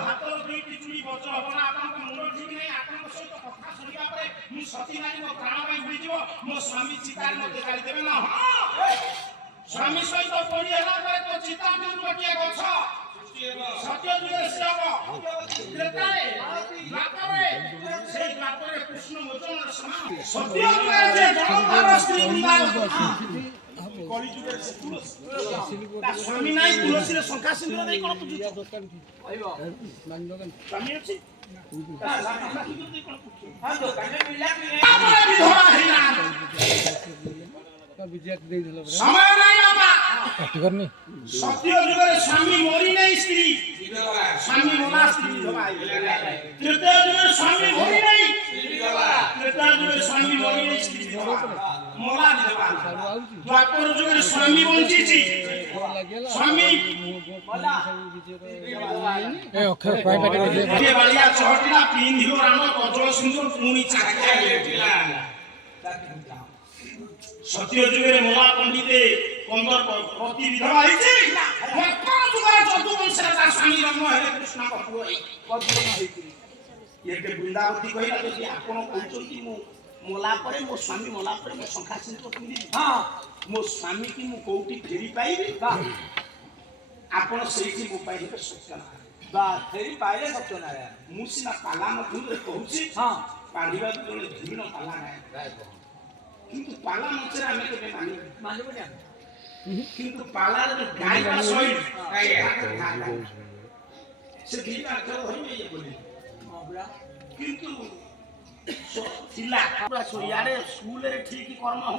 ହାତର ଦୁଇଟି ଚୁଡ଼ି ବଜ୍ର ହବ ନା ଆପଣଙ୍କ ମୁଣ୍ଡ ଠିକ ନାହିଁ ଆପଣଙ୍କ ସହିତ କଥା ଶୁଣିବା ପରେ ମୁଁ ସତୀ ନାରୀ ମୋ ପ୍ରାଣ ପାଇଁ ଉଡ଼ିଯିବ ମୋ ସ୍ୱାମୀ ଚିତାରେ ମୋତେ ଜାଳିଦେବେ ନା ହଁ ସ୍ୱାମୀ ସହିତ ପଡ଼ି ହେଲା ପରେ ତ ଚିତା ଯୋଉ ଗୋଟିଏ ଗଛ ସତ୍ୟ ଯୁଗରେ ସେ ହବ ତ୍ରେତାରେ ଦ୍ୱାପରରେ ସେଇ ଦ୍ୱାପରରେ କୃଷ୍ଣ ମୋଚନର ସମାନ ସତ୍ୟ ଯୁଗରେ ଯେ ଜଳଧାର ସ୍ତ୍ରୀ ବୃନ୍ଦାବତୀ କଳିଯୁଗରେ ସେ ତୁଳସୀ ତା ସ୍ୱାମୀ ନାହିଁ ତୁଳସୀରେ ଶଙ୍ଖା ସିନ୍ଦୁର ଦେଇ କଣ ପୂଜୁଛ ସ୍ୱାମୀ ଅଛି ସମୟ ନାହିଁ ବାପା ସତ୍ୟ ଯୁଗରେ ସ୍ୱାମୀ ମରି ନାହିଁ ସ୍ତ୍ରୀ ସ୍ୱାମୀ ମଲା ସ୍ତ୍ରୀ ବିଧବା ତ୍ରେତୟା ଯୁଗରେ ସ୍ୱାମୀ ମରି ନାହିଁ ତ୍ରେତୟା ଯୁଗରେ ସ୍ୱାମୀ ମରି ନାହିଁ ସ୍ତ୍ରୀ ବିଧବା ମଲା ବିଧବା ଦ୍ୱାପର ଯୁଗରେ ସ୍ୱାମୀ ବଞ୍ଚିଛି ସ୍ୱାମୀ ବାଳିଆ ଚହଟିଲା ପିନ୍ଧିବ ରାମ କଜଳ ସିନ୍ଦୁର ପୁଣି ଚାକିଆ ଲେଟିଲା ସତ୍ୟ ଯୁଗରେ ମଲା ପଣ୍ଡିତେ କନ୍ଦର ପ୍ରତି ବିଧବା ହେଇଛି ବର୍ତ୍ତମାନ ଯୁଗରେ ଯଦୁ ବଂଶରେ ତା ସ୍ୱାମୀ ଜନ୍ମ ହେଲେ କୃଷ୍ଣଙ୍କ ପୁଅ ହେଇଛି ଏକେ ବୃନ୍ଦାବତୀ କହିଲା ଯଦି ଆପଣ କହୁଛନ୍ତି ମୁଁ ମଲା ପରେ ମୋ ସ୍ୱାମୀ ମଲା ପରେ ମୋ ଶଙ୍ଖା ସିନ୍ଦୁର ପିନ୍ଧିବି ମୋ ସ୍ୱାମୀକି ମୁଁ କୋଉଠି ଫେରି ପାଇବି ଆପଣ ସେଇଠି ମୋ ପାଇଁ ହେବେ ସତ୍ୟନାରାୟଣ ବା ଫେରି ପାଇଲେ ସତ୍ୟନାରାୟଣ ମୁଁ ସିନା ପାଲା ମଧ୍ୟରେ କହୁଛି ପାଳିବାକୁ ଜଣେ ଧୀନ ପାଲା ନାହିଁ କିନ୍ତୁ ପାଲା ମଞ୍ଚରେ ଆମେ କେବେ ମାନିବୁ କିନ୍ତୁ ପାଲାର ଗାଇବା ଶୈଳୀ ସେ ଦିଟା ଅକ୍ଷର ଧରିବେ ଇଏ ବୋଲି କିନ୍ତୁ ଥିଲା ଇଆଡ଼େ ସ୍କୁଲରେ ଠିକ କର୍ମ